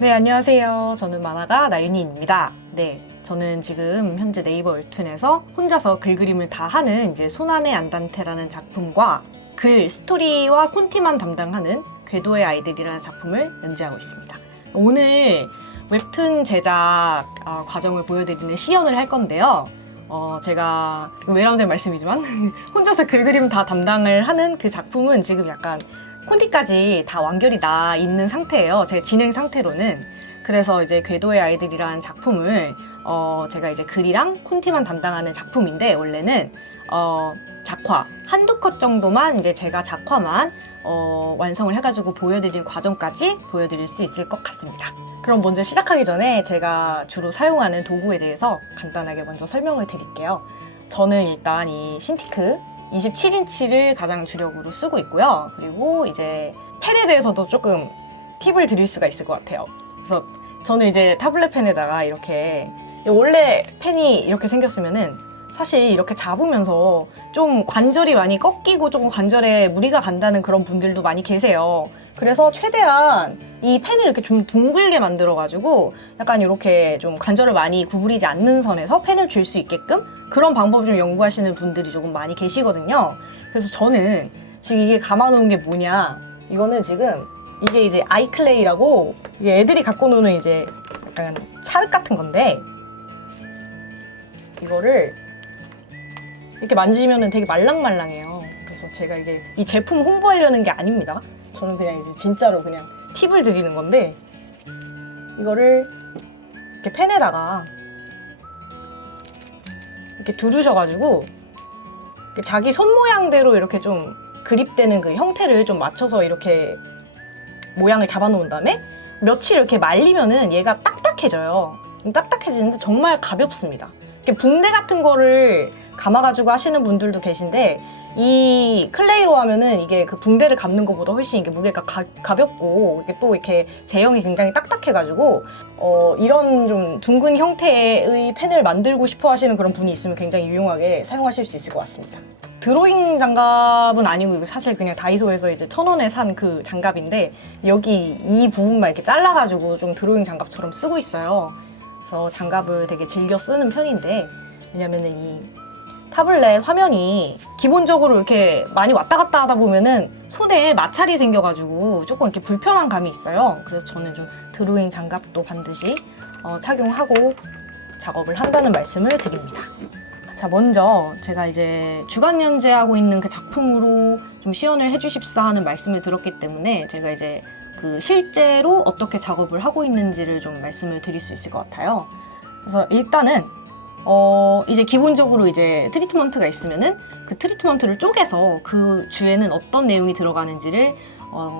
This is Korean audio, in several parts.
네, 안녕하세요. 저는 만화가 나윤희입니다. 네, 저는 지금 현재 네이버 웹툰에서 혼자서 글 그림을 다 하는 이제 손안의 안단테라는 작품과 글, 스토리와 콘티만 담당하는 궤도의 아이들이라는 작품을 연재하고 있습니다. 오늘 웹툰 제작 과정을 보여드리는 시연을 할 건데요. 제가 외람된 말씀이지만 혼자서 글 그림 다 담당을 하는 그 작품은 지금 약간 콘티까지 다 완결이 나 있는 상태예요. 제 진행 상태로는. 그래서 이제 궤도의 아이들이라는 작품을 제가 이제 글이랑 콘티만 담당하는 작품인데, 원래는 작화 한두 컷 정도만 이제 제가 작화만 완성을 해가지고 보여드리는 과정까지 보여드릴 수 있을 것 같습니다. 그럼 먼저 시작하기 전에 제가 주로 사용하는 도구에 대해서 간단하게 먼저 설명을 드릴게요. 저는 일단 이 신티크 27인치를 가장 주력으로 쓰고 있고요. 그리고 이제 펜에 대해서도 조금 팁을 드릴 수가 있을 것 같아요. 그래서 저는 이제 타블렛 펜에다가 이렇게, 원래 펜이 이렇게 생겼으면은 사실 이렇게 잡으면서 좀 관절이 많이 꺾이고 조금 관절에 무리가 간다는 그런 분들도 많이 계세요. 그래서 최대한 이 펜을 이렇게 좀 둥글게 만들어가지고 약간 이렇게 좀 관절을 많이 구부리지 않는 선에서 펜을 줄 수 있게끔 그런 방법을 좀 연구하시는 분들이 조금 많이 계시거든요. 그래서 저는 지금 이게 감아놓은 게 뭐냐, 이거는 지금 이게 이제 아이클레이라고, 이게 애들이 갖고 노는 이제 약간 찰흙 같은 건데, 이거를 이렇게 만지면은 되게 말랑말랑해요. 그래서 제가 이게 이 제품 홍보하려는 게 아닙니다. 저는 그냥 이제 진짜로 그냥 팁을 드리는 건데, 이거를 이렇게 펜에다가 이렇게 두르셔가지고 자기 손 모양대로 이렇게 좀 그립되는 그 형태를 좀 맞춰서 이렇게 모양을 잡아 놓은 다음에 며칠 이렇게 말리면은 얘가 딱딱해져요. 딱딱해지는데 정말 가볍습니다. 이렇게 붕대 같은 거를 감아가지고 하시는 분들도 계신데, 이 클레이로 하면은 이게 그 붕대를 감는 것보다 훨씬 이게 무게가 가볍고, 이게 또 이렇게 제형이 굉장히 딱딱해가지고 이런 좀 둥근 형태의 펜을 만들고 싶어 하시는 그런 분이 있으면 굉장히 유용하게 사용하실 수 있을 것 같습니다. 드로잉 장갑은 아니고, 이거 사실 그냥 다이소에서 이제 1,000원에 산 그 장갑인데, 여기 이 부분만 이렇게 잘라가지고 좀 드로잉 장갑처럼 쓰고 있어요. 그래서 장갑을 되게 즐겨 쓰는 편인데, 왜냐면은 이 타블렛 화면이 기본적으로 이렇게 많이 왔다 갔다 하다 보면은 손에 마찰이 생겨가지고 조금 이렇게 불편한 감이 있어요. 그래서 저는 좀 드로잉 장갑도 반드시 착용하고 작업을 한다는 말씀을 드립니다. 자, 먼저 제가 이제 주간 연재하고 있는 그 작품으로 좀 시연을 해주십사 하는 말씀을 들었기 때문에, 제가 이제 그 실제로 어떻게 작업을 하고 있는지를 좀 말씀을 드릴 수 있을 것 같아요. 그래서 일단은 이제 기본적으로 이제 트리트먼트가 있으면은 그 트리트먼트를 쪼개서 그 주에는 어떤 내용이 들어가는지를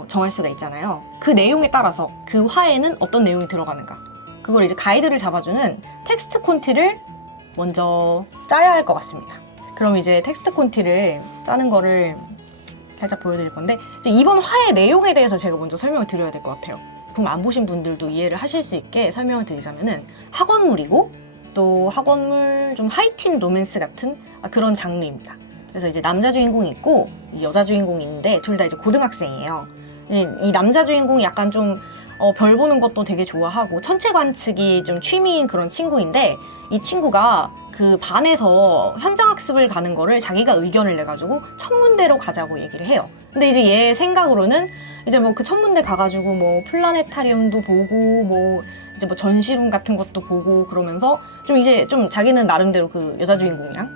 정할 수가 있잖아요. 그 내용에 따라서 그 화에는 어떤 내용이 들어가는가, 그걸 이제 가이드를 잡아주는 텍스트 콘티를 먼저 짜야 할 것 같습니다. 그럼 이제 텍스트 콘티를 짜는 거를 살짝 보여드릴 건데, 이제 이번 화의 내용에 대해서 제가 먼저 설명을 드려야 될 것 같아요. 작품 안 보신 분들도 이해를 하실 수 있게 설명을 드리자면은, 학원물이고 또 학원물 좀 하이틴 로맨스 같은 그런 장르입니다. 그래서 이제 남자 주인공이 있고 여자 주인공이 있는데, 둘 다 이제 고등학생이에요. 이 남자 주인공이 약간 좀 별 보는 것도 되게 좋아하고 천체 관측이 좀 취미인 그런 친구인데, 이 친구가 그 반에서 현장 학습을 가는 거를 자기가 의견을 내가지고 천문대로 가자고 얘기를 해요. 근데 이제 얘 생각으로는 이제 뭐 그 천문대 가가지고 뭐 플라네타리움도 보고 뭐 이제 뭐 전시룸 같은 것도 보고 그러면서 좀 이제 좀 자기는 나름대로 그 여자 주인공이랑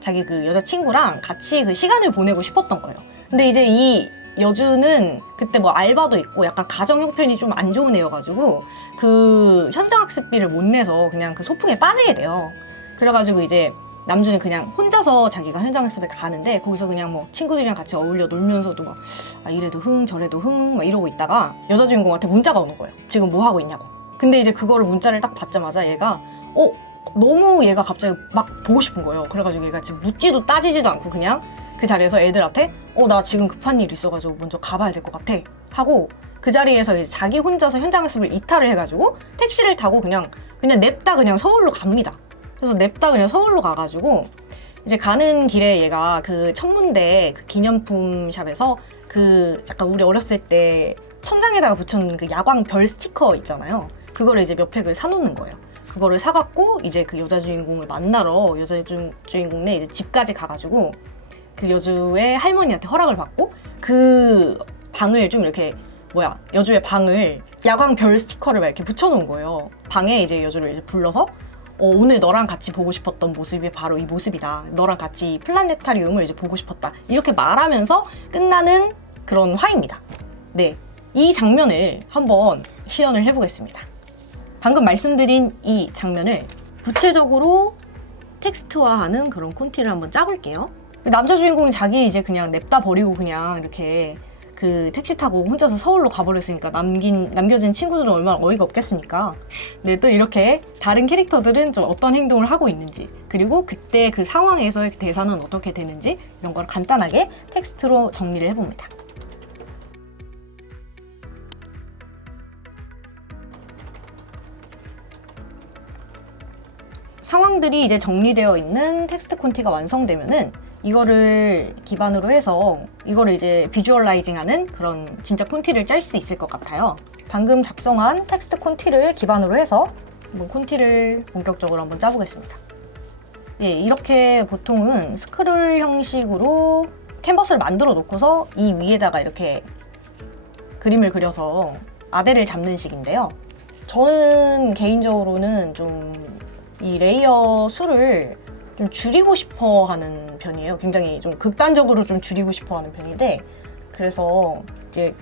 자기 그 여자친구랑 같이 그 시간을 보내고 싶었던 거예요. 근데 이제 이 여주는 그때 뭐 알바도 있고 약간 가정 형편이 좀 안 좋은 애여가지고 그 현장학습비를 못 내서 그냥 그 소풍에 빠지게 돼요. 그래가지고 이제 남주는 그냥 혼자서 자기가 현장학습에 가는데, 거기서 그냥 뭐 친구들이랑 같이 어울려 놀면서도 막 이래도 흥 저래도 흥 막 이러고 있다가 여자 주인공한테 문자가 오는 거예요. 지금 뭐 하고 있냐고. 근데 이제 그거를 문자를 딱 받자마자 얘가 너무 얘가 갑자기 막 보고 싶은 거예요. 그래가지고 얘가 지금 묻지도 따지지도 않고 그냥 그 자리에서 애들한테 나 지금 급한 일 있어가지고 먼저 가봐야 될 것 같아 하고, 그 자리에서 이제 자기 혼자서 현장학습을 이탈을 해가지고 택시를 타고 그냥 냅다 그냥 서울로 갑니다. 그래서 냅다 그냥 서울로 가가지고 이제 가는 길에 얘가 그 천문대 그 기념품 샵에서 그 약간 우리 어렸을 때 천장에다가 붙여놓는 그 야광 별 스티커 있잖아요. 그거를 이제 몇 팩을 사놓는 거예요. 그거를 사갖고 이제 그 여자 주인공을 만나러 여자 주인공네 이제 집까지 가가지고 그 여주의 할머니한테 허락을 받고 그 방을 좀 이렇게 여주의 방을 야광 별 스티커를 막 이렇게 붙여놓은 거예요. 방에 이제 여주를 이제 불러서 오늘 너랑 같이 보고 싶었던 모습이 바로 이 모습이다. 너랑 같이 플라네타리움을 이제 보고 싶었다. 이렇게 말하면서 끝나는 그런 화입니다. 네, 이 장면을 한번 시연을 해보겠습니다. 방금 말씀드린 이 장면을 구체적으로 텍스트화하는 그런 콘티를 한번 짜볼게요. 남자 주인공이 자기 이제 그냥 냅다 버리고 그냥 이렇게 그 택시 타고 혼자서 서울로 가버렸으니까 남겨진 친구들은 얼마나 어이가 없겠습니까? 네, 또 이렇게 다른 캐릭터들은 좀 어떤 행동을 하고 있는지, 그리고 그때 그 상황에서의 대사는 어떻게 되는지 이런 걸 간단하게 텍스트로 정리를 해봅니다. 상황들이 이제 정리되어 있는 텍스트 콘티가 완성되면은 이거를 기반으로 해서 이거를 이제 비주얼라이징하는 그런 진짜 콘티를 짤 수 있을 것 같아요. 방금 작성한 텍스트 콘티를 기반으로 해서 한번 콘티를 본격적으로 한번 짜보겠습니다. 예, 이렇게 보통은 스크롤 형식으로 캔버스를 만들어 놓고서 이 위에다가 이렇게 그림을 그려서 아대를 잡는 식인데요. 저는 개인적으로는 좀 이 레이어 수를 좀 줄이고 싶어 하는 편이에요. 굉장히 좀 극단적으로 좀 줄이고 싶어 하는 편인데, 그래서 이제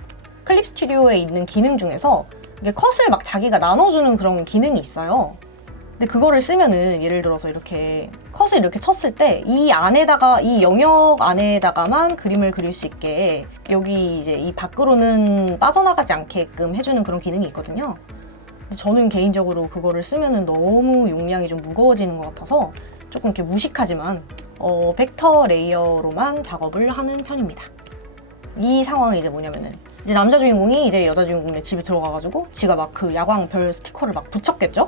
클립 스튜디오에 있는 기능 중에서 이게 컷을 막 자기가 나눠주는 그런 기능이 있어요. 근데 그거를 쓰면은 예를 들어서 이렇게 컷을 이렇게 쳤을 때 이 안에다가, 이 영역 안에다가만 그림을 그릴 수 있게 여기 이제 이 밖으로는 빠져나가지 않게끔 해주는 그런 기능이 있거든요. 근데 저는 개인적으로 그거를 쓰면은 너무 용량이 좀 무거워지는 것 같아서 조금 이렇게 무식하지만 벡터 레이어로만 작업을 하는 편입니다. 이 상황이 이제 뭐냐면은 이제 남자 주인공이 이제 여자 주인공네 집에 들어가가지고 지가 막 그 야광 별 스티커를 막 붙였겠죠?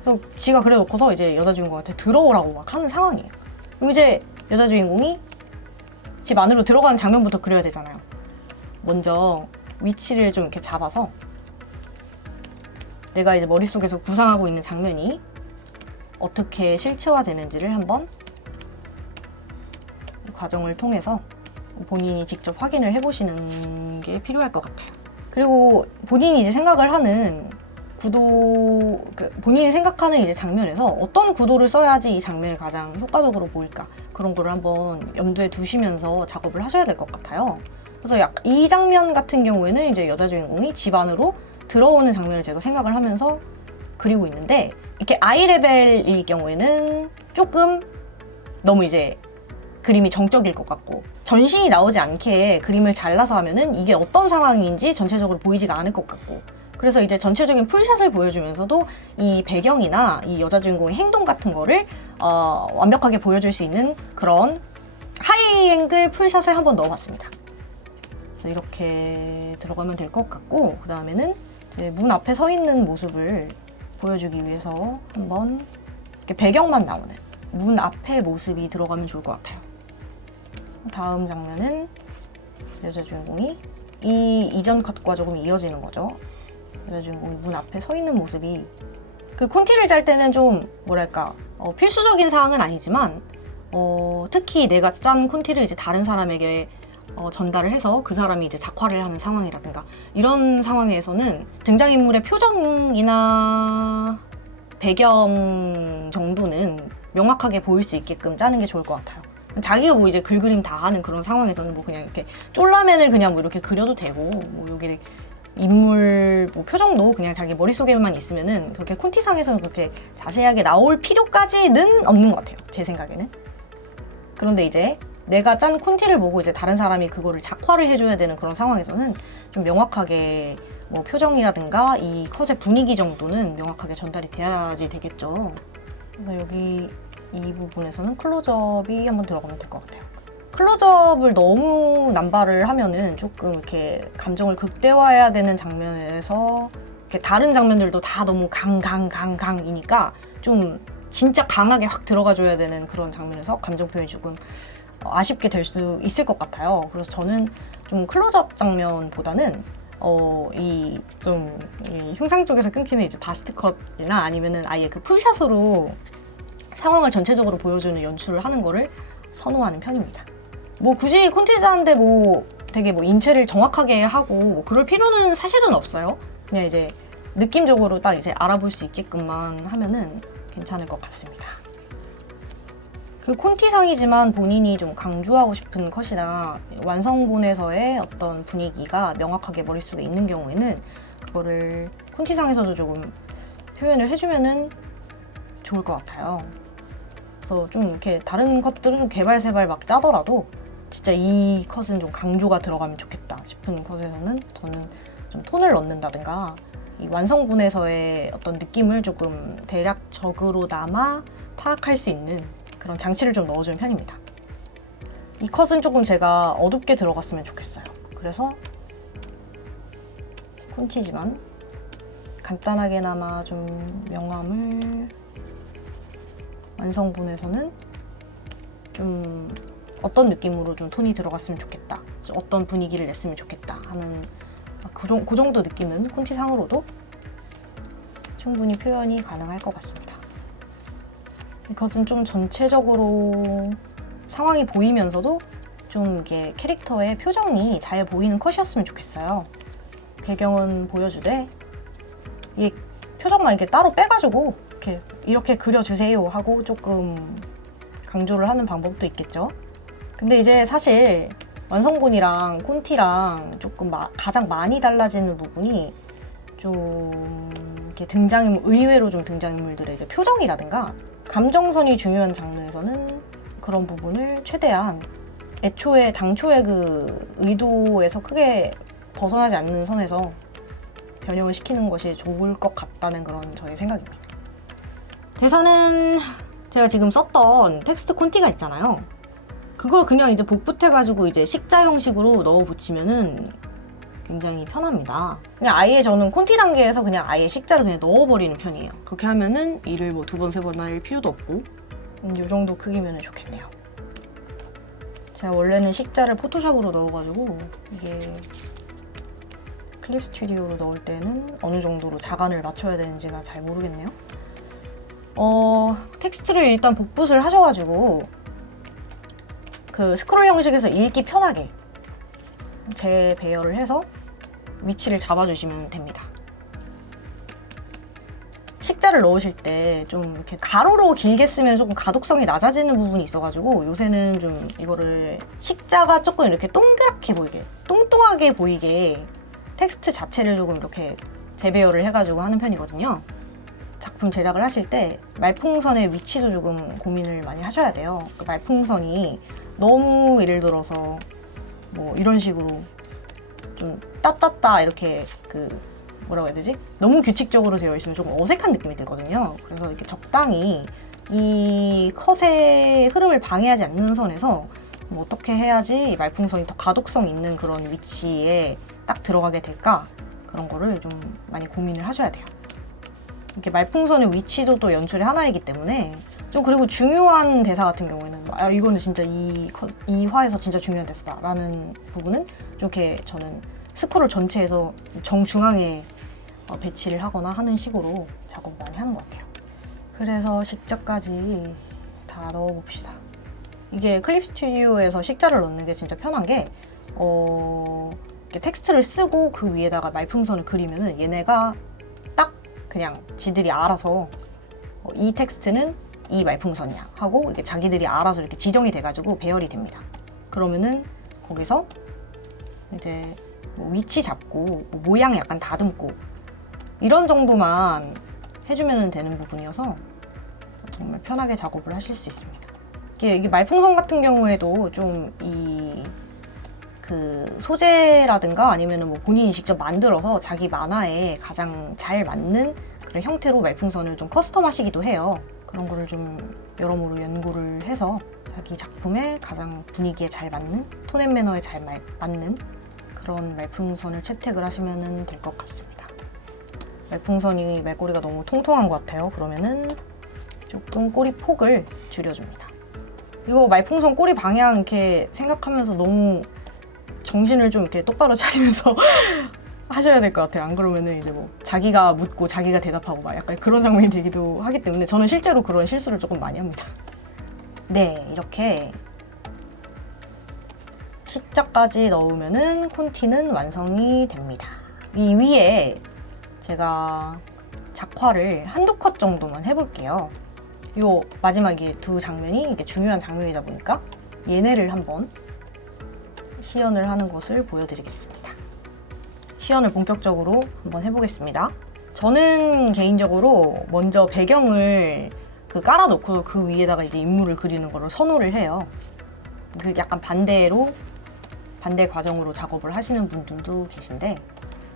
그래서 지가 그래놓고서 이제 여자 주인공한테 들어오라고 막 하는 상황이에요. 그럼 이제 여자 주인공이 집 안으로 들어가는 장면부터 그려야 되잖아요. 먼저 위치를 좀 이렇게 잡아서 내가 이제 머릿속에서 구상하고 있는 장면이 어떻게 실체화되는지를 한번 이 과정을 통해서 본인이 직접 확인을 해보시는 게 필요할 것 같아요. 그리고 본인이 이제 생각을 하는 구도, 본인이 생각하는 이제 장면에서 어떤 구도를 써야지 이 장면이 가장 효과적으로 보일까, 그런 거를 한번 염두에 두시면서 작업을 하셔야 될 것 같아요. 그래서 이 장면 같은 경우에는 이제 여자 주인공이 집 안으로 들어오는 장면을 제가 생각을 하면서 그리고 있는데, 이렇게 아이 레벨일 경우에는 조금 너무 이제 그림이 정적일 것 같고 전신이 나오지 않게 그림을 잘라서 하면은 이게 어떤 상황인지 전체적으로 보이지가 않을 것 같고, 그래서 이제 전체적인 풀샷을 보여주면서도 이 배경이나 이 여자 주인공의 행동 같은 거를 완벽하게 보여줄 수 있는 그런 하이 앵글 풀샷을 한번 넣어봤습니다. 그래서 이렇게 들어가면 될 것 같고, 그 다음에는 이제 문 앞에 서 있는 모습을 보여주기 위해서 한번 이렇게 배경만 나오는 문 앞의 모습이 들어가면 좋을 것 같아요. 다음 장면은 여자 주인공이 이 이전 컷과 조금 이어지는 거죠. 여자 주인공이 문 앞에 서 있는 모습이 그 콘티를 짤 때는 좀 뭐랄까 필수적인 사항은 아니지만 특히 내가 짠 콘티를 이제 다른 사람에게 전달을 해서 그 사람이 이제 작화를 하는 상황이라든가 이런 상황에서는 등장인물의 표정이나 배경 정도는 명확하게 보일 수 있게끔 짜는 게 좋을 것 같아요. 자기가 뭐 이제 글그림 다 하는 그런 상황에서는 뭐 그냥 이렇게 쫄라맨을 그냥 뭐 이렇게 그려도 되고, 뭐 여기 인물 뭐 표정도 그냥 자기 머릿속에만 있으면은 그렇게 콘티상에서는 그렇게 자세하게 나올 필요까지는 없는 것 같아요, 제 생각에는. 그런데 이제 내가 짠 콘티를 보고 이제 다른 사람이 그거를 작화를 해줘야 되는 그런 상황에서는 좀 명확하게 뭐 표정이라든가 이 컷의 분위기 정도는 명확하게 전달이 돼야지 되겠죠. 그래서 여기 이 부분에서는 클로즈업이 한번 들어가면 될 것 같아요. 클로즈업을 너무 남발을 하면은 조금 이렇게 감정을 극대화해야 되는 장면에서 이렇게 다른 장면들도 다 너무 강이니까 좀 진짜 강하게 확 들어가줘야 되는 그런 장면에서 감정 표현이 조금 아쉽게 될 수 있을 것 같아요. 그래서 저는 좀 클로즈업 장면보다는 이 좀 흉상 쪽에서 끊기는 이제 바스트 컷이나 아니면은 아예 그 풀샷으로 상황을 전체적으로 보여주는 연출을 하는 거를 선호하는 편입니다. 뭐 굳이 콘티즈한데 뭐 되게 뭐 인체를 정확하게 하고 뭐 그럴 필요는 사실은 없어요. 그냥 이제 느낌적으로 딱 이제 알아볼 수 있게끔만 하면은 괜찮을 것 같습니다. 그 콘티상이지만 본인이 좀 강조하고 싶은 컷이나 완성본에서의 어떤 분위기가 명확하게 머릿속에 있는 경우에는 그거를 콘티상에서도 조금 표현을 해주면은 좋을 것 같아요. 그래서 좀 이렇게 다른 컷들은 좀 개발세발 막 짜더라도 진짜 이 컷은 좀 강조가 들어가면 좋겠다 싶은 컷에서는 저는 좀 톤을 넣는다든가 이 완성본에서의 어떤 느낌을 조금 대략적으로나마 파악할 수 있는 그런 장치를 좀 넣어주는 편입니다. 이 컷은 조금 제가 어둡게 들어갔으면 좋겠어요. 그래서 콘티지만 간단하게나마 좀 명암을 완성본에서는 좀 어떤 느낌으로 좀 톤이 들어갔으면 좋겠다, 어떤 분위기를 냈으면 좋겠다 하는 그 정도 느낌은 콘티상으로도 충분히 표현이 가능할 것 같습니다. 이것은 좀 전체적으로 상황이 보이면서도 좀 이게 캐릭터의 표정이 잘 보이는 컷이었으면 좋겠어요. 배경은 보여주되 이 표정만 이렇게 따로 빼가지고 이렇게 그려주세요 하고 조금 강조를 하는 방법도 있겠죠. 근데 이제 사실 완성본이랑 콘티랑 조금 가장 많이 달라지는 부분이 좀 이렇게 등장인물, 의외로 좀 등장인물들의 이제 표정이라든가 감정선이 중요한 장르에서는 그런 부분을 최대한 당초에 그 의도에서 크게 벗어나지 않는 선에서 변형을 시키는 것이 좋을 것 같다는 그런 저의 생각입니다. 대사는 제가 지금 썼던 텍스트 콘티가 있잖아요. 그걸 그냥 이제 복붙해가지고 이제 식자 형식으로 넣어 붙이면은 굉장히 편합니다. 그냥 아예 저는 콘티 단계에서 그냥 아예 식자를 그냥 넣어버리는 편이에요. 그렇게 하면은 일을 뭐 2번, 3번 할 필요도 없고 이 정도 크기면 좋겠네요. 제가 원래는 식자를 포토샵으로 넣어가지고 이게 클립 스튜디오로 넣을 때는 어느 정도로 자간을 맞춰야 되는지가 잘 모르겠네요. 텍스트를 일단 복붙을 하셔가지고 그 스크롤 형식에서 읽기 편하게 재배열을 해서 위치를 잡아주시면 됩니다. 식자를 넣으실 때 좀 이렇게 가로로 길게 쓰면 조금 가독성이 낮아지는 부분이 있어가지고 요새는 좀 이거를 식자가 조금 이렇게 동그랗게 보이게, 뚱뚱하게 보이게 텍스트 자체를 조금 이렇게 재배열을 해가지고 하는 편이거든요. 작품 제작을 하실 때 말풍선의 위치도 조금 고민을 많이 하셔야 돼요. 그 말풍선이 너무 예를 들어서 뭐 이런 식으로 좀 따따따 이렇게 뭐라고 해야 되지? 너무 규칙적으로 되어 있으면 조금 어색한 느낌이 들거든요. 그래서 이렇게 적당히 이 컷의 흐름을 방해하지 않는 선에서 어떻게 해야지 말풍선이 더 가독성 있는 그런 위치에 딱 들어가게 될까? 그런 거를 좀 많이 고민을 하셔야 돼요. 이렇게 말풍선의 위치도 또 연출의 하나이기 때문에 좀 그리고 중요한 대사 같은 경우에는 이거는 진짜 이 화에서 진짜 중요한 대사다 라는 부분은 좀 이렇게 저는 스크롤 전체에서 정중앙에 배치를 하거나 하는 식으로 작업을 많이 하는 것 같아요. 그래서 식자까지 다 넣어봅시다. 이게 클립 스튜디오에서 식자를 넣는 게 진짜 편한 게 이렇게 텍스트를 쓰고 그 위에다가 말풍선을 그리면은 얘네가 딱 그냥 지들이 알아서 이 텍스트는 이 말풍선이야 하고 이게 자기들이 알아서 이렇게 지정이 돼가지고 배열이 됩니다. 그러면은 거기서 이제 뭐 위치 잡고 뭐 모양 약간 다듬고 이런 정도만 해주면 되는 부분이어서 정말 편하게 작업을 하실 수 있습니다. 이게 말풍선 같은 경우에도 좀 그 소재라든가 아니면 뭐 본인이 직접 만들어서 자기 만화에 가장 잘 맞는 그런 형태로 말풍선을 좀 커스텀하시기도 해요. 그런 거를 좀 여러모로 연구를 해서 자기 작품에 가장 분위기에 잘 맞는, 톤 앤 매너에 잘 맞는 그런 말풍선을 채택을 하시면 될 것 같습니다. 말풍선이 말꼬리가 너무 통통한 것 같아요. 그러면은 조금 꼬리 폭을 줄여줍니다. 이거 말풍선 꼬리 방향 이렇게 생각하면서 너무 정신을 좀 이렇게 똑바로 차리면서 하셔야 될 것 같아요. 안 그러면은 이제 뭐 자기가 묻고 자기가 대답하고 막 약간 그런 장면이 되기도 하기 때문에 저는 실제로 그런 실수를 조금 많이 합니다. 네, 이렇게 십자까지 넣으면은 콘티는 완성이 됩니다. 이 위에 제가 작화를 한두 컷 정도만 해볼게요. 요 마지막에 두 장면이 이게 중요한 장면이다 보니까 얘네를 한번 시연을 하는 것을 보여드리겠습니다. 시연을 본격적으로 한번 해보겠습니다. 저는 개인적으로 먼저 배경을 깔아놓고서 그 위에다가 이제 인물을 그리는 거를 선호를 해요. 그 약간 반대 과정으로 작업을 하시는 분들도 계신데,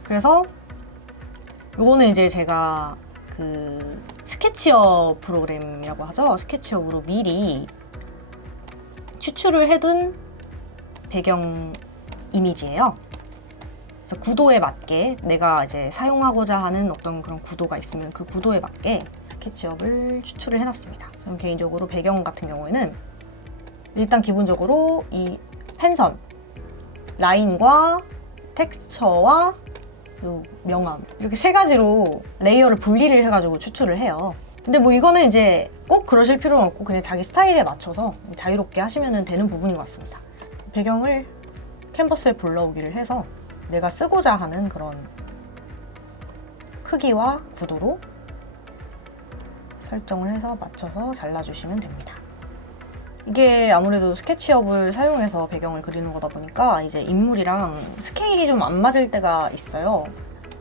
그래서 요거는 이제 제가 그 스케치업 프로그램이라고 하죠. 스케치업으로 미리 추출을 해둔 배경 이미지예요. 그래서 구도에 맞게 내가 이제 사용하고자 하는 어떤 그런 구도가 있으면 그 구도에 맞게 스케치업을 추출을 해놨습니다. 저는 개인적으로 배경 같은 경우에는 일단 기본적으로 이 펜선, 라인과 텍스처와 그리고 명암 이렇게 세 가지로 레이어를 분리를 해가지고 추출을 해요. 근데 뭐 이거는 이제 꼭 그러실 필요는 없고 그냥 자기 스타일에 맞춰서 자유롭게 하시면 되는 부분인 것 같습니다. 배경을 캔버스에 불러오기를 해서 내가 쓰고자 하는 그런 크기와 구도로 설정을 해서 맞춰서 잘라주시면 됩니다. 이게 아무래도 스케치업을 사용해서 배경을 그리는 거다 보니까 이제 인물이랑 스케일이 좀 안 맞을 때가 있어요.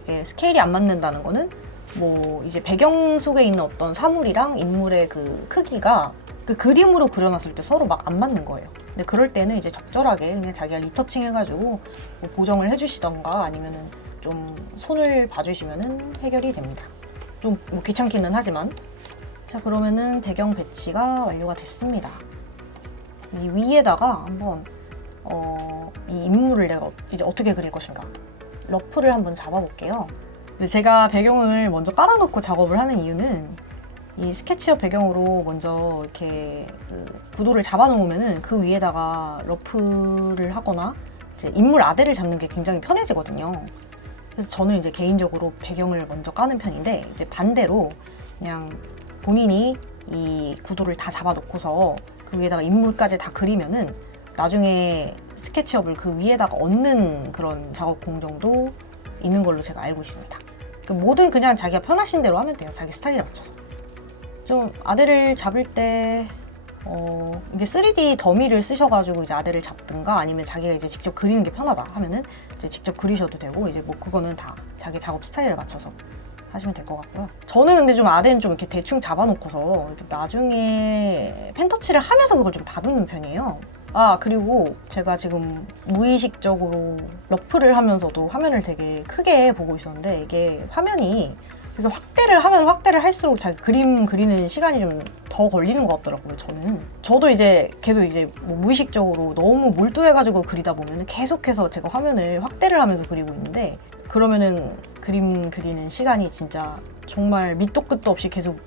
이게 스케일이 안 맞는다는 거는 뭐 이제 배경 속에 있는 어떤 사물이랑 인물의 그 크기가 그 그림으로 그려놨을 때 서로 막 안 맞는 거예요. 근데 그럴 때는 이제 적절하게 그냥 자기가 리터칭 해가지고 뭐 보정을 해주시던가 아니면은 좀 손을 봐주시면은 해결이 됩니다. 좀 뭐 귀찮기는 하지만. 자, 그러면은 배경 배치가 완료가 됐습니다. 이 위에다가 한번 이 인물을 내가 이제 어떻게 그릴 것인가 러프를 한번 잡아볼게요. 근데 제가 배경을 먼저 깔아놓고 작업을 하는 이유는 이 스케치업 배경으로 먼저 이렇게 그 구도를 잡아놓으면은 그 위에다가 러프를 하거나 이제 인물 아대를 잡는 게 굉장히 편해지거든요. 그래서 저는 이제 개인적으로 배경을 먼저 까는 편인데 이제 반대로 그냥 본인이 이 구도를 다 잡아놓고서 그 위에다가 인물까지 다 그리면은 나중에 스케치업을 그 위에다가 얹는 그런 작업 공정도 있는 걸로 제가 알고 있습니다. 뭐든 그냥 자기가 편하신 대로 하면 돼요. 자기 스타일에 맞춰서. 좀 아대를 잡을 때 이게 3D 더미를 쓰셔가지고 이제 아대를 잡든가 아니면 자기가 이제 직접 그리는 게 편하다 하면은 이제 직접 그리셔도 되고 이제 뭐 그거는 다 자기 작업 스타일에 맞춰서 하시면 될 것 같고요. 저는 근데 좀 아대는 좀 이렇게 대충 잡아놓고서 이렇게 나중에 펜터치를 하면서 그걸 좀 다루는 편이에요. 아, 그리고 제가 지금 무의식적으로 러프를 하면서도 화면을 되게 크게 보고 있었는데 이게 화면이 이렇게 확대를 하면 확대를 할수록 자기 그림 그리는 시간이 좀 더 걸리는 것 같더라고요, 저는. 저도 이제 계속 이제 뭐 무의식적으로 너무 몰두해가지고 그리다 보면 계속해서 제가 화면을 확대를 하면서 그리고 있는데 그러면은 그림 그리는 시간이 진짜 정말 밑도 끝도 없이 계속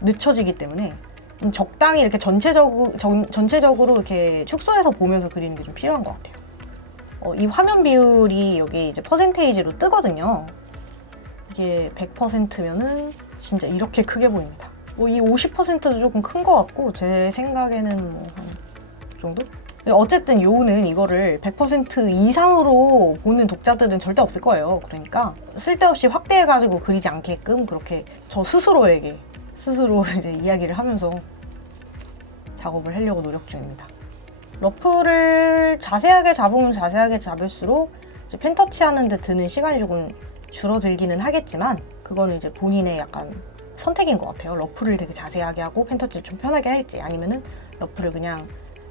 늦춰지기 때문에 좀 적당히 이렇게 전체적으로 이렇게 축소해서 보면서 그리는 게 좀 필요한 것 같아요. 이 화면 비율이 여기 이제 퍼센테이지로 뜨거든요. 이게 100%면은 진짜 이렇게 크게 보입니다. 뭐 이 50%도 조금 큰 것 같고 제 생각에는 뭐 한 정도? 어쨌든 요는 이거를 100% 이상으로 보는 독자들은 절대 없을 거예요. 그러니까 쓸데없이 확대해가지고 그리지 않게끔 그렇게 저 스스로에게 스스로 이제 이야기를 하면서 작업을 하려고 노력 중입니다. 러프를 자세하게 잡으면 자세하게 잡을수록 이제 펜터치 하는데 드는 시간이 조금 줄어들기는 하겠지만 그거는 이제 본인의 약간 선택인 것 같아요. 러프를 되게 자세하게 하고 펜터치를 좀 편하게 할지 아니면은 러프를 그냥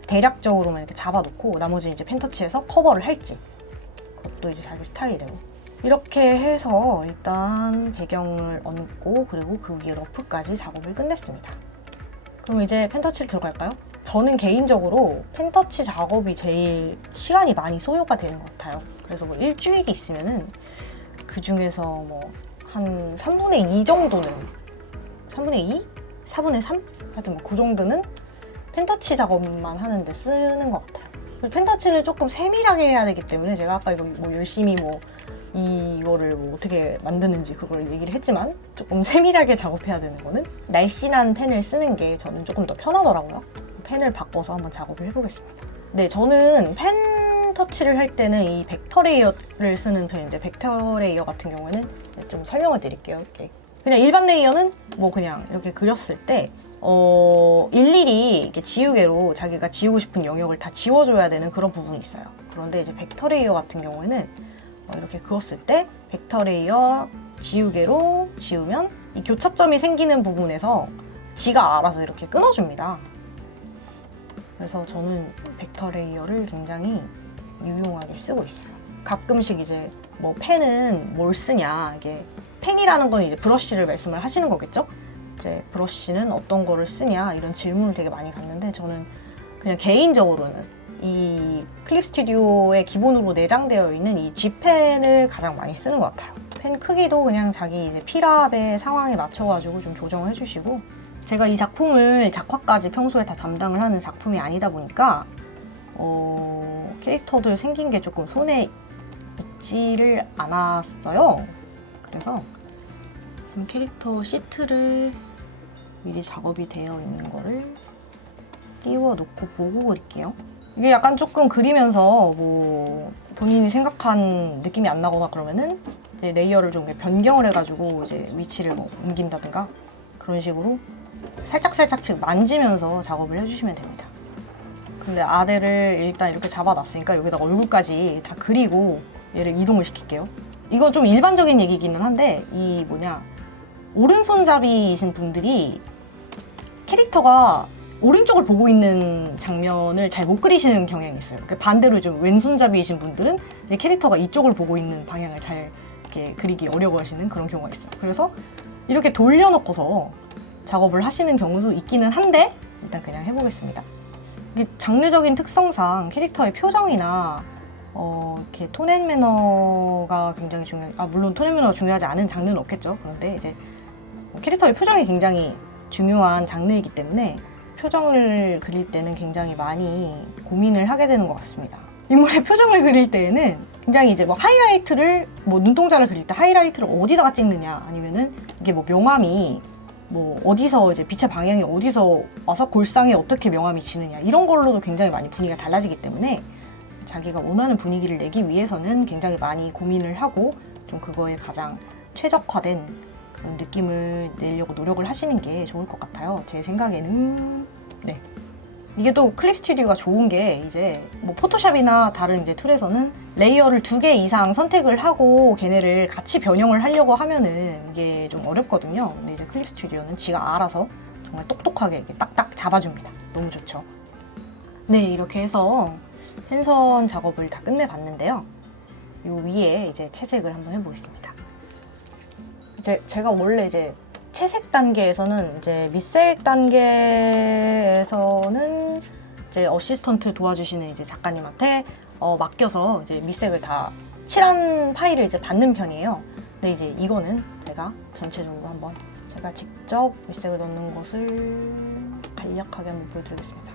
대략적으로만 이렇게 잡아놓고 나머지는 이제 펜터치해서 커버를 할지 그것도 이제 자기 스타일대로 이렇게 해서 일단 배경을 얹고 그리고 그 위에 러프까지 작업을 끝냈습니다. 그럼 이제 펜터치를 들어갈까요? 저는 개인적으로 펜터치 작업이 제일 시간이 많이 소요가 되는 것 같아요. 그래서 뭐 일주일이 있으면은 그 중에서 뭐 한 3분의 2 정도는 3분의 2? 4분의 3? 하여튼 뭐 그 정도는 펜터치 작업만 하는데 쓰는 것 같아요. 펜터치는 조금 세밀하게 해야 되기 때문에 제가 아까 이거 뭐 열심히 뭐 이거를 뭐 어떻게 만드는지 그걸 얘기를 했지만 조금 세밀하게 작업해야 되는 거는 날씬한 펜을 쓰는 게 저는 조금 더 편하더라고요. 펜을 바꿔서 한번 작업을 해보겠습니다. 네, 저는 펜 터치를 할 때는 이 벡터 레이어를 쓰는 편인데, 벡터 레이어 같은 경우에는 좀 설명을 드릴게요. 이렇게 그냥 일반 레이어는 뭐 그냥 이렇게 그렸을 때 일일이 이렇게 지우개로 자기가 지우고 싶은 영역을 다 지워줘야 되는 그런 부분이 있어요. 그런데 이제 벡터 레이어 같은 경우에는 이렇게 그었을 때 벡터 레이어 지우개로 지우면 이 교차점이 생기는 부분에서 지가 알아서 이렇게 끊어줍니다. 그래서 저는 벡터 레이어를 굉장히 유용하게 쓰고 있어요. 가끔씩 이제 뭐 펜은 뭘 쓰냐, 이게 펜이라는 건 이제 브러쉬를 말씀을 하시는 거겠죠? 이제 브러쉬는 어떤 거를 쓰냐 이런 질문을 되게 많이 받는데, 저는 그냥 개인적으로는 이 클립 스튜디오에 기본으로 내장되어 있는 이 G펜을 가장 많이 쓰는 것 같아요. 펜 크기도 그냥 자기 이제 필압의 상황에 맞춰가지고 좀 조정을 해주시고, 제가 이 작품을 작화까지 평소에 다 담당을 하는 작품이 아니다 보니까 캐릭터들 생긴 게 조금 손에 익지를 않았어요. 그래서 이 캐릭터 시트를 미리 작업이 되어 있는 거를 띄워놓고 보고 그릴게요. 이게 약간 조금 그리면서 뭐 본인이 생각한 느낌이 안 나거나 그러면은 이제 레이어를 좀 변경을 해가지고 이제 위치를 뭐 옮긴다든가 그런 식으로 살짝씩 만지면서 작업을 해주시면 됩니다. 근데 아대를 일단 이렇게 잡아놨으니까 여기다가 얼굴까지 다 그리고 얘를 이동을 시킬게요. 이건 좀 일반적인 얘기기는 한데, 이 오른손잡이이신 분들이 캐릭터가 오른쪽을 보고 있는 장면을 잘 못 그리시는 경향이 있어요. 반대로 좀 왼손잡이이신 분들은 이제 캐릭터가 이쪽을 보고 있는 방향을 잘 이렇게 그리기 어려워하시는 그런 경우가 있어요. 그래서 이렇게 돌려놓고서 작업을 하시는 경우도 있기는 한데, 일단 그냥 해보겠습니다. 이게 장르적인 특성상 캐릭터의 표정이나 이렇게 톤 앤 매너가 굉장히 물론 톤 앤 매너가 중요하지 않은 장르는 없겠죠. 그런데 이제 캐릭터의 표정이 굉장히 중요한 장르이기 때문에 표정을 그릴 때는 굉장히 많이 고민을 하게 되는 것 같습니다. 인물의 표정을 그릴 때에는 굉장히 이제 뭐 하이라이트를, 뭐 눈동자를 그릴 때 하이라이트를 어디다가 찍느냐, 아니면은 이게 뭐 명암이 뭐 어디서 이제 빛의 방향이 어디서 와서 골상에 어떻게 명암이 지느냐, 이런 걸로도 굉장히 많이 분위기가 달라지기 때문에 자기가 원하는 분위기를 내기 위해서는 굉장히 많이 고민을 하고 좀 그거에 가장 최적화된 그런 느낌을 내려고 노력을 하시는 게 좋을 것 같아요. 제 생각에는. 네. 이게 또 클립 스튜디오가 좋은 게, 이제 뭐 포토샵이나 다른 이제 툴에서는 레이어를 2개 이상 선택을 하고 걔네를 같이 변형을 하려고 하면은 이게 좀 어렵거든요. 근데 이제 클립 스튜디오는 지가 알아서 정말 똑똑하게 이렇게 딱딱 잡아줍니다. 너무 좋죠. 네, 이렇게 해서 펜선 작업을 다 끝내봤는데요. 요 위에 이제 채색을 한번 해보겠습니다. 제가 원래 이제 채색 단계에서는, 이제 밑색 단계에서는 이제 어시스턴트 도와주시는 이제 작가님한테 맡겨서 이제 밑색을 다 칠한 파일을 이제 받는 편이에요. 근데 이제 이거는 제가 전체적으로 한번 제가 직접 밑색을 넣는 것을 간략하게 한번 보여드리겠습니다.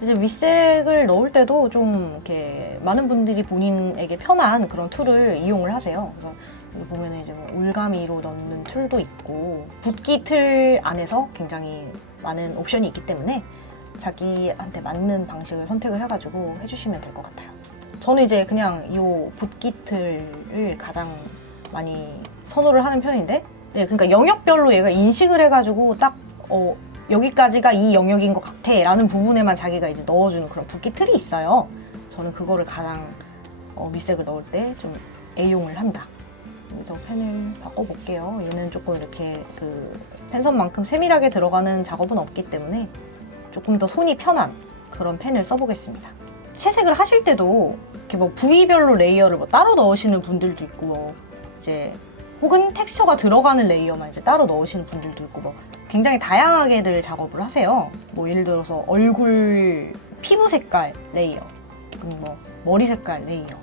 이제 밑색을 넣을 때도 좀 이렇게 많은 분들이 본인에게 편한 그런 툴을 이용을 하세요. 그래서 여기 보면 이제 뭐 올가미로 넣는 툴도 있고, 붓기 틀 안에서 굉장히 많은 옵션이 있기 때문에 자기한테 맞는 방식을 선택을 해가지고 해주시면 될 것 같아요. 저는 이제 그냥 이 붓기 틀을 가장 많이 선호를 하는 편인데, 네, 그러니까 영역별로 얘가 인식을 해가지고 딱 여기까지가 이 영역인 것 같아 라는 부분에만 자기가 이제 넣어주는 그런 붓기 틀이 있어요. 저는 그거를 가장 밑색을 넣을 때 좀 애용을 한다. 그래서 펜을 바꿔볼게요. 얘는 조금 이렇게 그 펜선만큼 세밀하게 들어가는 작업은 없기 때문에 조금 더 손이 편한 그런 펜을 써보겠습니다. 채색을 하실 때도 이렇게 뭐 부위별로 레이어를 뭐 따로 넣으시는 분들도 있고, 뭐 이제 혹은 텍스처가 들어가는 레이어만 이제 따로 넣으시는 분들도 있고, 뭐 굉장히 다양하게들 작업을 하세요. 뭐 예를 들어서 얼굴 피부 색깔 레이어, 뭐 머리 색깔 레이어,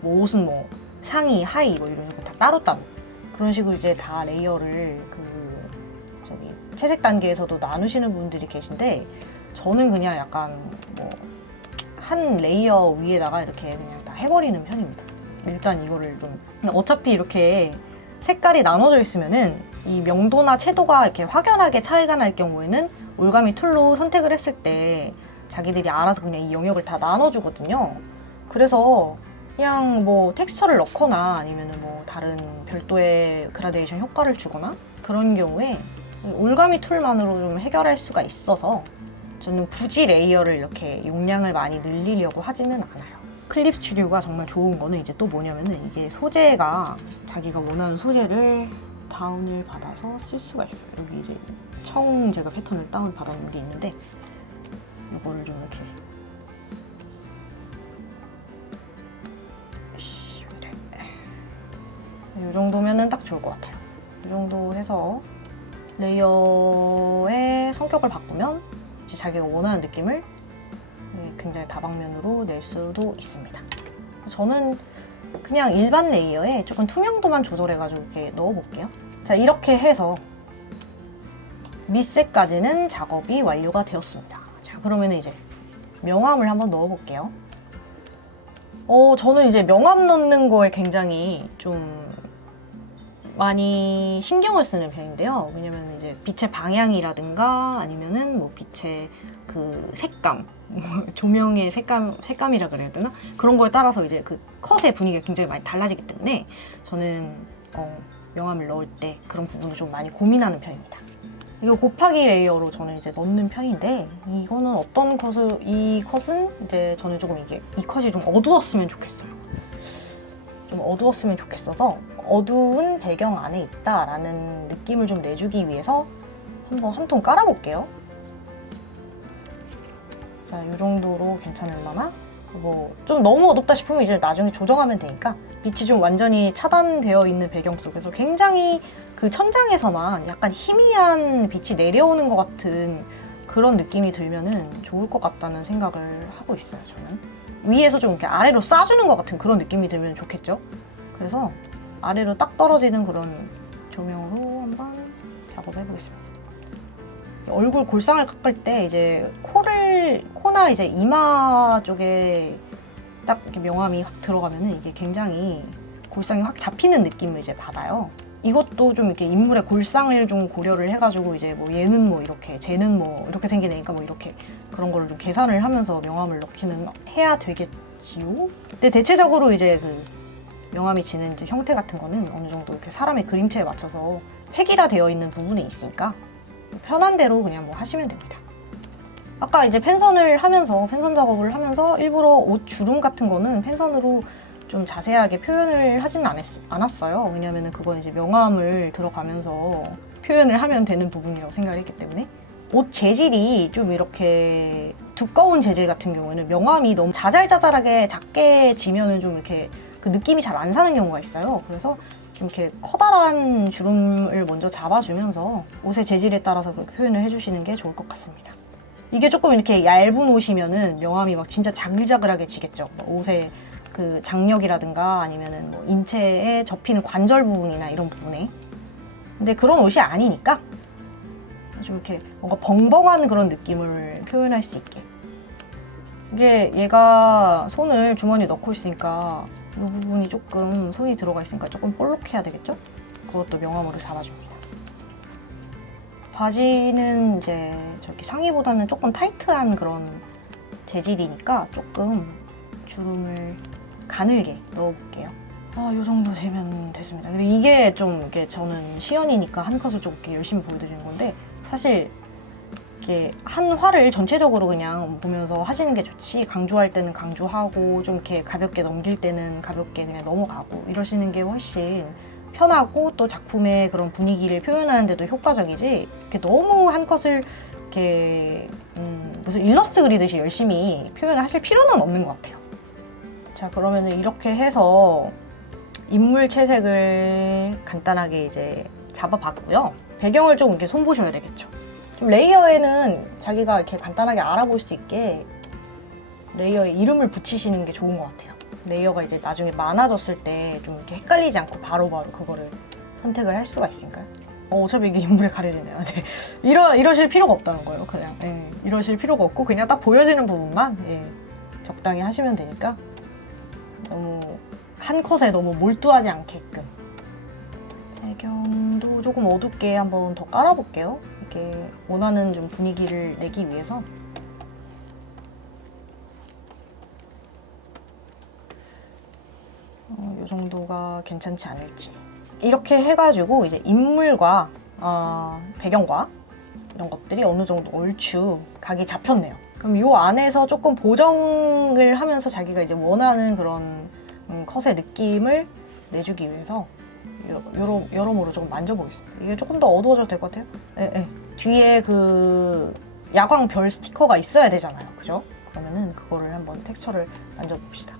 뭐 옷은 뭐 상의, 하의 뭐 이런 거 다 따로따로 그런 식으로 이제 다 레이어를 채색 단계에서도 나누시는 분들이 계신데, 저는 그냥 약간 뭐 한 레이어 위에다가 이렇게 그냥 다 해버리는 편입니다. 일단 이거를 좀 어차피 이렇게 색깔이 나눠져 있으면은 이 명도나 채도가 이렇게 확연하게 차이가 날 경우에는 올가미 툴로 선택을 했을 때 자기들이 알아서 그냥 이 영역을 다 나눠주거든요. 그래서 그냥 뭐 텍스처를 넣거나 아니면은 뭐 다른 별도의 그라데이션 효과를 주거나 그런 경우에 올가미 툴만으로 좀 해결할 수가 있어서 저는 굳이 레이어를 이렇게 용량을 많이 늘리려고 하지는 않아요. 클립 스튜디오가 정말 좋은 거는 이제 또 뭐냐면은 이게 소재가 자기가 원하는 소재를 다운을 받아서 쓸 수가 있어요. 여기 이제 청 제가 패턴을 다운 받아놓은 게 있는데 이거를 좀 이렇게 이 정도면은 딱 좋을 것 같아요. 이 정도 해서 레이어의 성격을 바꾸면 이제 자기가 원하는 느낌을 굉장히 다방면으로 낼 수도 있습니다. 저는 그냥 일반 레이어에 조금 투명도만 조절해가지고 이렇게 넣어볼게요. 자, 이렇게 해서 밑색까지는 작업이 완료가 되었습니다. 자, 그러면 이제 명암을 한번 넣어볼게요. 저는 이제 명암 넣는 거에 굉장히 좀 많이 신경을 쓰는 편인데요. 왜냐면 이제 빛의 방향이라든가 아니면은 뭐 빛의 그 색감, 조명의 색감이라 그래야 되나? 그런 거에 따라서 이제 그 컷의 분위기가 굉장히 많이 달라지기 때문에 저는 명암을 넣을 때 그런 부분을 좀 많이 고민하는 편입니다. 이거 곱하기 레이어로 저는 이제 넣는 편인데 이거는 어떤 컷을 이 컷은 이제 저는 조금 이 컷이 좀 어두웠으면 좋겠어요. 좀 어두웠으면 좋겠어서 어두운 배경 안에 있다라는 느낌을 좀 내주기 위해서 한번 한 통 깔아볼게요. 자, 이 정도로 괜찮을라나? 뭐 좀 너무 어둡다 싶으면 이제 나중에 조정하면 되니까 빛이 좀 완전히 차단되어 있는 배경 속에서 굉장히 그 천장에서만 약간 희미한 빛이 내려오는 것 같은 그런 느낌이 들면은 좋을 것 같다는 생각을 하고 있어요, 저는. 위에서 좀 이렇게 아래로 쏴주는 것 같은 그런 느낌이 들면 좋겠죠? 그래서 아래로 딱 떨어지는 그런 조명으로 한번 작업해 보겠습니다. 얼굴 골상을 깎을 때 이제 코나 이제 이마 쪽에 딱 이렇게 명암이 확 들어가면은 이게 굉장히 골상이 확 잡히는 느낌을 이제 받아요. 이것도 좀 이렇게 인물의 골상을 좀 고려를 해가지고 이제 뭐 얘는 뭐 이렇게, 쟤는 뭐 이렇게 생기니까 뭐 이렇게 그런 거를 좀 계산을 하면서 명암을 넣기는 해야 되겠지요. 근데 대체적으로 이제 그 명암이 지는 이제 형태 같은 거는 어느 정도 이렇게 사람의 그림체에 맞춰서 획일화되어 있는 부분이 있으니까 편한 대로 그냥 뭐 하시면 됩니다. 아까 이제 펜선 작업을 하면서 일부러 옷 주름 같은 거는 펜선으로 좀 자세하게 표현을 하지는 않았어요. 왜냐면은 그건 이제 명암을 들어가면서 표현을 하면 되는 부분이라고 생각을 했기 때문에. 옷 재질이 좀 이렇게 두꺼운 재질 같은 경우에는 명암이 너무 자잘자잘하게 작게 지면은 좀 이렇게 그 느낌이 잘 안 사는 경우가 있어요. 그래서 좀 이렇게 커다란 주름을 먼저 잡아주면서 옷의 재질에 따라서 그렇게 표현을 해주시는 게 좋을 것 같습니다. 이게 조금 이렇게 얇은 옷이면은 명암이 막 진짜 자글자글하게 지겠죠. 뭐 옷의 그 장력이라든가 아니면은 뭐 인체에 접히는 관절 부분이나 이런 부분에. 근데 그런 옷이 아니니까 좀 이렇게 뭔가 벙벙한 그런 느낌을 표현할 수 있게. 이게 얘가 손을 주머니에 넣고 있으니까 이 부분이 조금 손이 들어가 있으니까 조금 볼록해야 되겠죠? 그것도 명암으로 잡아줍니다. 바지는 이제 저렇게 상의보다는 조금 타이트한 그런 재질이니까 조금 주름을 가늘게 넣어볼게요. 이 정도 되면 됐습니다. 그리고 이게 좀 이게 저는 시연이니까 한 컷을 좀 이렇게 열심히 보여드리는 건데 사실 이게 한 화를 전체적으로 그냥 보면서 하시는 게 좋지 강조할 때는 강조하고 좀 이렇게 가볍게 넘길 때는 가볍게 그냥 넘어가고 이러시는 게 훨씬 편하고 또 작품의 그런 분위기를 표현하는 데도 효과적이지 이렇게 너무 한 컷을 이렇게 무슨 일러스트 그리듯이 열심히 표현을 하실 필요는 없는 것 같아요. 자, 그러면 이렇게 해서 인물 채색을 간단하게 이제 잡아봤고요. 배경을 좀 이렇게 손보셔야 되겠죠. 좀 레이어에는 자기가 이렇게 간단하게 알아볼 수 있게 레이어에 이름을 붙이시는 게 좋은 것 같아요. 레이어가 이제 나중에 많아졌을 때 좀 이렇게 헷갈리지 않고 바로바로 그거를 선택을 할 수가 있으니까요. 어차피 이게 인물에 가려지네요. 네. 이러실 필요가 없다는 거예요. 그냥 이러실 필요가 없고 그냥 딱 보여지는 부분만 적당히 하시면 되니까 너무 한 컷에 너무 몰두하지 않게끔. 배경도 조금 어둡게 한번 더 깔아볼게요. 이게 원하는 좀 분위기를 내기 위해서. 이 정도가 괜찮지 않을지. 이렇게 해가지고 이제 인물과 배경과 이런 것들이 어느 정도 얼추 각이 잡혔네요. 그럼 이 안에서 조금 보정을 하면서 자기가 이제 원하는 그런 컷의 느낌을 내주기 위해서 여러모로 조금 만져보겠습니다. 이게 조금 더 어두워져도 될 것 같아요. 네. 뒤에 그 야광 별 스티커가 있어야 되잖아요. 그죠? 그러면은 그거를 한번 텍스처를 만져봅시다.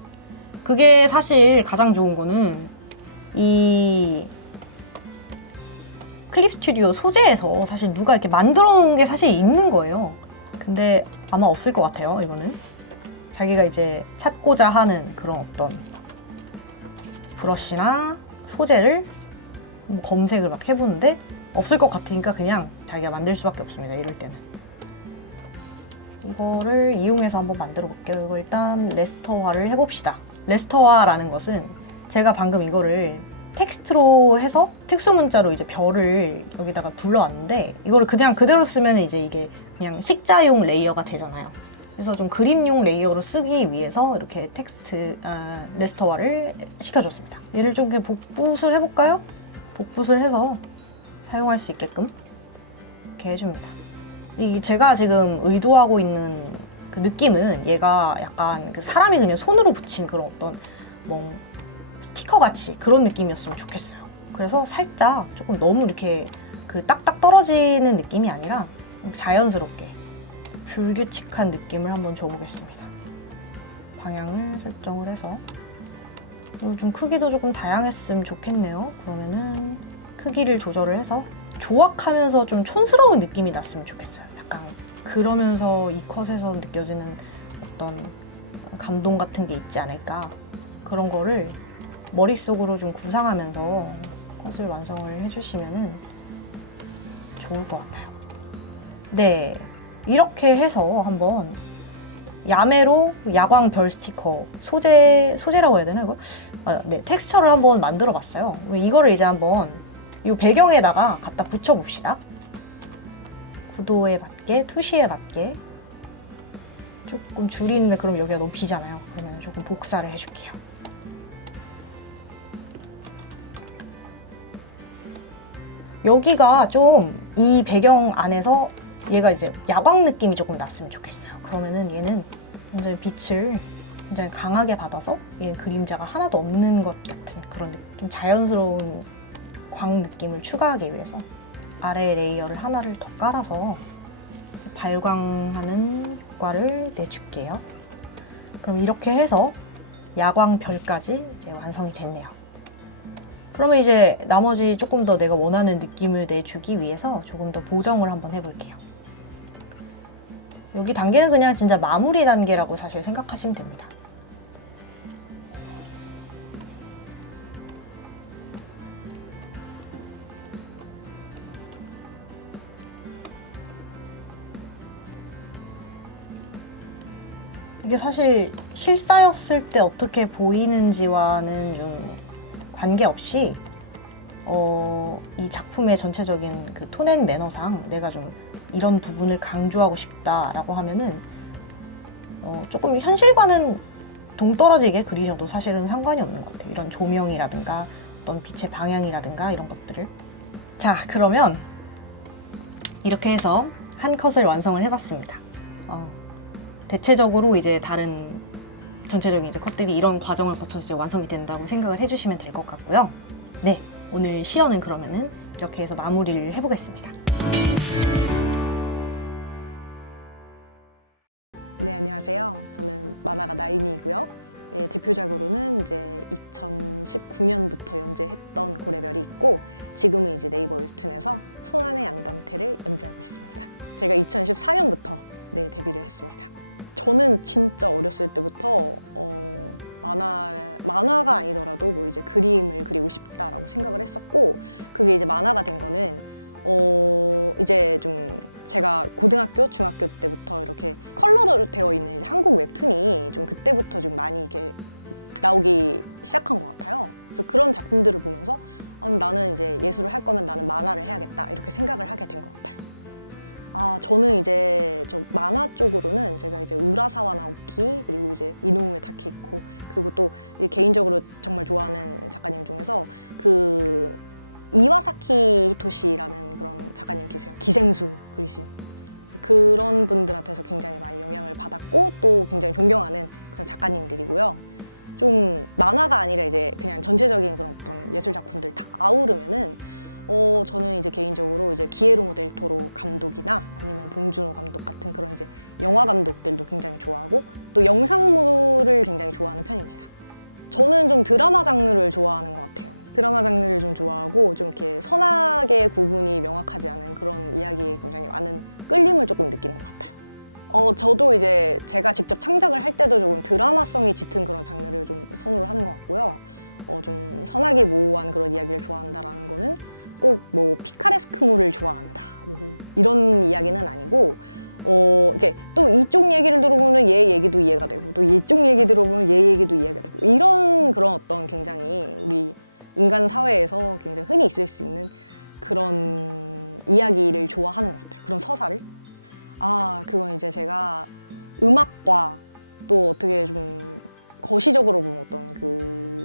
그게 사실 가장 좋은 거는 이 클립 스튜디오 소재에서 사실 누가 이렇게 만들어 놓은 게 사실 있는 거예요. 근데 아마 없을 것 같아요, 이거는. 자기가 이제 찾고자 하는 그런 어떤 브러쉬나 소재를 뭐 검색을 막 해보는데 없을 것 같으니까 그냥 자기가 만들 수밖에 없습니다, 이럴 때는. 이거를 이용해서 한번 만들어 볼게요. 이거 일단 레스터화를 해봅시다. 레스터화라는 것은 제가 방금 이거를 텍스트로 해서 특수 문자로 이제 별을 여기다가 불러왔는데 이거를 그냥 그대로 쓰면 이제 이게 그냥 식자용 레이어가 되잖아요. 그래서 좀 그림용 레이어로 쓰기 위해서 이렇게 레스터화를 시켜줬습니다. 얘를 좀 이렇게 복붙을 해볼까요? 복붙을 해서 사용할 수 있게끔 이렇게 해줍니다. 제가 지금 의도하고 있는 그 느낌은 얘가 약간 그 사람이 그냥 손으로 붙인 그런 어떤 뭐 스티커 같이 그런 느낌이었으면 좋겠어요. 그래서 살짝 조금 너무 이렇게 그 딱딱 떨어지는 느낌이 아니라 자연스럽게 불규칙한 느낌을 한번 줘보겠습니다. 방향을 설정을 해서 좀 크기도 조금 다양했으면 좋겠네요. 그러면은 크기를 조절을 해서 조악하면서 좀 촌스러운 느낌이 났으면 좋겠어요. 약간 그러면서 이 컷에서 느껴지는 어떤 감동 같은 게 있지 않을까. 그런 거를 머릿속으로 좀 구상하면서 컷을 완성을 해주시면은 좋을 것 같아요. 네, 이렇게 해서 한번 야매로 야광 별 스티커 소재라고 해야 되나 이거? 네, 텍스처를 한번 만들어 봤어요. 이거를 이제 한번 이 배경에다가 갖다 붙여 봅시다. 구도에 맞게, 투시에 맞게 조금 줄이는데 그럼 여기가 너무 비잖아요. 그러면 조금 복사를 해줄게요. 여기가 좀 이 배경 안에서 얘가 이제 야광 느낌이 조금 났으면 좋겠어요. 그러면은 얘는 굉장히 빛을 굉장히 강하게 받아서 얘는 그림자가 하나도 없는 것 같은 그런 좀 자연스러운 광 느낌을 추가하기 위해서 아래 레이어를 하나를 더 깔아서 발광하는 효과를 내줄게요. 그럼 이렇게 해서 야광 별까지 이제 완성이 됐네요. 그러면 이제 나머지 조금 더 내가 원하는 느낌을 내주기 위해서 조금 더 보정을 한번 해볼게요. 여기 단계는 그냥 진짜 마무리 단계라고 사실 생각하시면 됩니다. 이게 사실 실사였을 때 어떻게 보이는지와는 좀 관계없이 이 작품의 전체적인 그 톤 앤 매너상 내가 좀 이런 부분을 강조하고 싶다라고 하면은 조금 현실과는 동떨어지게 그리셔도 사실은 상관이 없는 것 같아요. 이런 조명이라든가 어떤 빛의 방향이라든가 이런 것들을. 자, 그러면 이렇게 해서 한 컷을 완성을 해봤습니다. 대체적으로 이제 다른 전체적인 이제 컷들이 이런 과정을 거쳐서 이제 완성이 된다고 생각을 해주시면 될 것 같고요. 네, 오늘 시연은 그러면은 이렇게 해서 마무리를 해보겠습니다. 네, 안녕하세요. 저는 만화가 나인이고요. 예, 대표작으로는 이제 2019년부터 연재했던 고래별이 있고 지금은 이제 네이버 웹툰에서 손안의 양단태를 연재하고 있습니다. 제가 2014년부터 데뷔를 했습니다. 저는 진짜 어렸을 때부터 만화가 아니더라도 뭐 이제 그림을 그리고 싶다라고 생각을 했었고 그게 이제 만화가 된 거는 이제 좀 제가 고등학교, 중학교 때부터 이렇게 컬러로 되어 있는 이제 한국 웹툰이 좀 그때부터 좀 많이 이렇게 나오기 시작한 것 같아요. 그래서 그런 작품들을 보면서 나는 이제 예술을 할 거면 나는 만화를 해야겠다 이렇게 생각을 하게 된 것 같아요. 저는 이제 저 만화 쪽으로는 제가 이제 우라사와 나오키 그리고 이제 이노우에 타케이코 그리고 또 개인적으로 정말 좋아하는 작가님 중에서 그 이와사키 히토시라는 그런 작가님 계세요. 기생수 그리신 그런 분들한테서 굉장히 많이 영향을 받았고 또 굉장히 존경하는 그런 작가님들이고요. 좀 만화가 아니라 이제 그냥 전체적인 그런 어떤 예술 작품들 다 아우르면은 저는 이제 개인적으로 이제 기에르모 델 토로 감독이나 아니면 봉준호 감독 같은 그런 이제 영화 감독들도 굉장히 좋아하고 또 영상물을 굉장히 좋아하는 편입니다. 저는 좀 드라마 장르를 좋아하는 것 같아요. 드라마 장르를 좀 좋아하고 좀 이렇게 선악의 구분이 명확하지 않은 그런 이야기에 굉장히 많은 끌림을 조금 느끼는 것 같아요. 저도 이제 제가 직접 창작을 할 때도 조금 드라마성이 짙은 그런 장르를 좀 선호를 하는 것 같고요. 좀 선악이 모호한 그런 이야기를 좋아한다라는 거는 꼭 뭐 피카레스크물을 좋아한다 뭐 이런 이야기는 아니고 이렇게 또 이쪽 얘기를 들어보면 얘 얘기도 이해가 되고 또 이쪽 얘기 들어보면 얘 얘기도 이해가 되고 이런 그런 어떤 굉장히 우리 인간 사회에서 굉장히 흔히 있을 수 있는 그런 이야기를 좋아하는 것 같아요. 그런 서사를. 그건 이제 제가 음악과 또 어떻게 좀 거시적으로 보면 어떤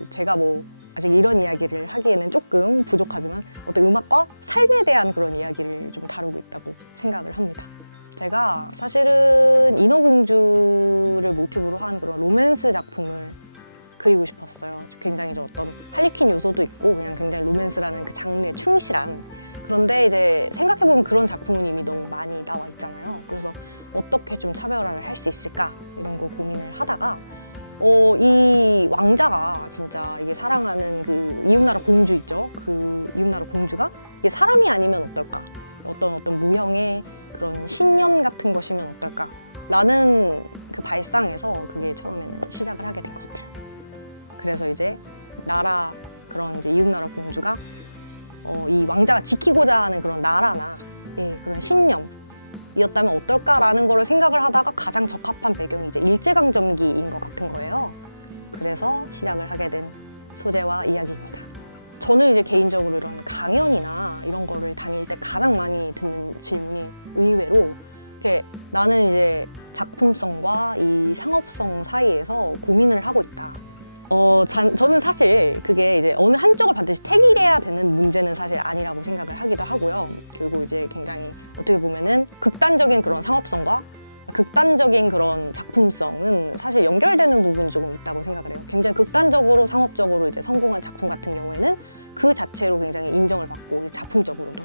제가 뭐 아직 이런 이야기를 하기에는 조금 부족하지만 어떤 음악과 삶에 대한 그런 이야기를 좀 다루고 있다고 생각을 합니다. 제가 사실은 인어공주를 모티브로 한 그런 로맨스 작품을 그리고 싶었어요. 굉장히 좀 어떤 할리퀸 요소도 있고 그냥 굉장히 로맨스라는 그 장르에 충실한 그런데 이제 생각해보면 그런 작품은 이미 너무 많이 나와 있잖아요. 그래서 어떻게 좀 차별화를 할 수 있을까 이런 거 고민을 하다가 이 왕자가 진짜 이게 사랑하는 그 이웃나라 공주 있죠. 그 이웃나라 공주가 이게 사람이 아니면 어떨까? 어떤 무형의 그런 신념 같은 것이면 어떨까? 라는 그 발상에서 그게 처음에는 시작을 하게 된 것 같아요. 그래서 이제 그런 이제 이웃나라 공주가 이 왕자가 지키고자 하는 그런 나라나 그런 신념이었다면 어떨까라는 거를 생각을 하다가 가장 적합한 배경이 이제 일제강점기인 것 같은 거예요. 그래서 시작을 하게 된 소재와 이야기입니다. 저는 이제 개인적으로 이런 강연이나 이런 거를 다닐 때 가장 많이 듣는 질문이 의외로 이렇게 나는 이제 작품성과 이 상업성 사이에서 고민을 하고 있다. 저는 사실 그게 이제 어느 한쪽을 반드시 택일해야 되는 문제는 사실 아니라고 생각을 하기도 하고요. 그리고 이제 굉장히 어떻게 보면은 극단적인 그런 상업성과 극단적인 그런 작품성은 사실 연결되는 부분이 조금 있다고 생각을 해요. 굉장히 극단적으로 상업적으로 이제 성공한 작품 같은 경우에는 그 자체로 굉장히 인정을 받고 작품적으로도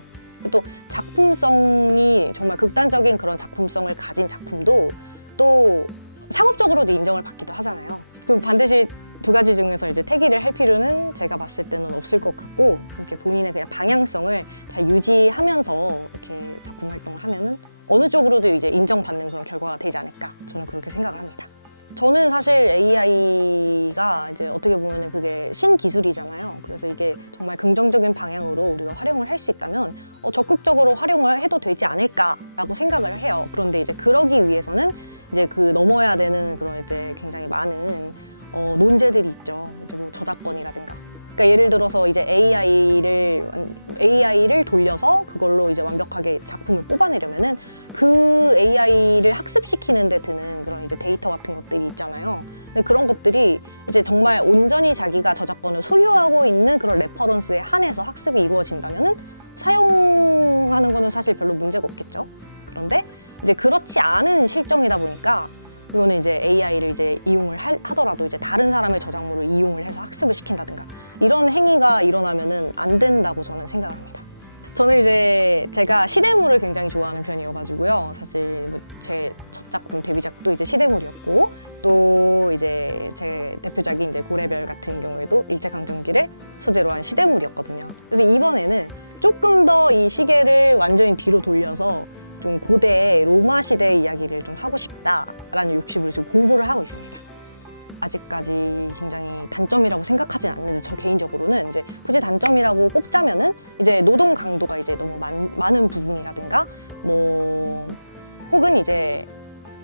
또 작품성이 정말 극단적인 그런 작품성을 가진 작품도 또 상업적으로도 인정을 받기도 하잖아요. 그럼 반드시 두 가지 중에서 이제 택일을 할 필요는 제가 봤을 때는 없을 것 같고 이렇게 본인의 그냥 방향성을 잘 유지하면서 이렇게 작품 활동을 하면은 어느 쪽으로도 이제 인정받는 그런 결과가 되지 않을까 저는 그렇게 생각을 합니다. 저는 사실 AI가 이제 어떻게 보면은 그게 신기술이잖아요. 그래서 이게 정말 긍정적인 방향으로 우리가 활용을 할 수 있다면 적극적으로 활용을 해도 되지 않을까라고 생각을 해요. 그런데 이제 그러기 위해서는 이제 그 넘어야 되는 그런 이제 굉장히 많은 논제들이 있죠. 이제 뭐 저작권이라든가. 그러니까 예를 들어서 이제 AI를 돌려서 그걸로 이제 완벽하게 작품을 뽑아내려면은 그 AI를 학습시키는 데 드는 그런 이제 데이터 같은 것들이 있잖아요. 근데 그런 것들이 이제 정말 온전히 자기가 저작권을 소유하고 있는 그런 레퍼런스에 한해서 학습이 이루어진다면은 사용하는 거는 사실 별로 문제가 없겠죠. 그런데 이제 그렇지 않은 실정이다 보니까 이거는 이제 AI를 이제 이용을 하더라도 이제 다른 사람의 저작물을 이용을 해서 학습을 시킨다든가 이런 행위가 일어나면은 안 된다고 저는 생각을 합니다. 저는 이제 제가 시대물을 굉장히 좋아하는 편이어가지고요. 사실 뭐 제 첫 작품 데뷔작도 이제 시대물이었고 또 이제 제 대표작이 이제 고래별 같은 경우에도 일제강점기를 소재로 한 시대물이었거든요. 그래서 이번에는 조금 더 이 시계를 완전히 뒤로 돌려서 좀 고대 로마 시대 이야기를 좀 하고 싶다라는 욕심으로 지금 공부를 하고 있습니다. 아직까지 굉장히 단점이라고 생각하진 않는데, 저 개인적으로는 이제 굳이 단점이라고 꼽자면은 이제 노동 강도가 이제 너무 많은 부분이라든가 뭐 혹은 이제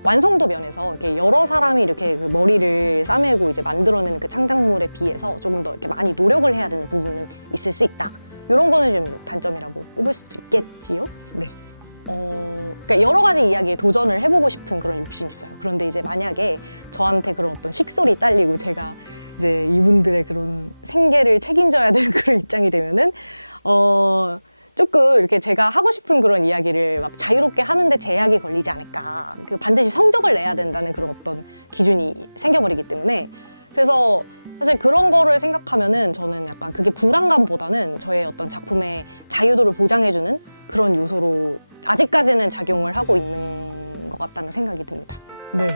완성도 면에서 이렇게 여러 사람이 이렇게 그 머리를 싸매고 이제 만들어내는 그 창작물에 비해서 조금 더 이렇게 많이 노력을 해야 되는 부분은 있을 수 있다. 이런 거는 좀 단점이라고 꼽을 수 있겠지요. 네. 그러니까 여러 가지 이야기에 도전을 해보고 싶은 그런 욕심이 있어요. 그런데 이제 만약에 저한테 그런 어떤 식솔이 딸리고 제가 이제 이분들의 그런 생계를 책임져야 되는 그런 입장이 되면은 조금 이렇게 제가 하고 싶은 그런 이야기를 막 자유롭게 하는데 제약이 걸리지 않을까. 그 반드시 성적을 내야 된다는 그런 어떤 기준이 생겨버리기 때문에. 그래서 사실 그런 거를 생각하면은 저는 약간 그게 불안감보다는 저의 어떤 작품의 자유도를 보장해주는 그런 요소로 아직까지는 작용을 하고 있는 것 같다는 생각이 듭니다. 네.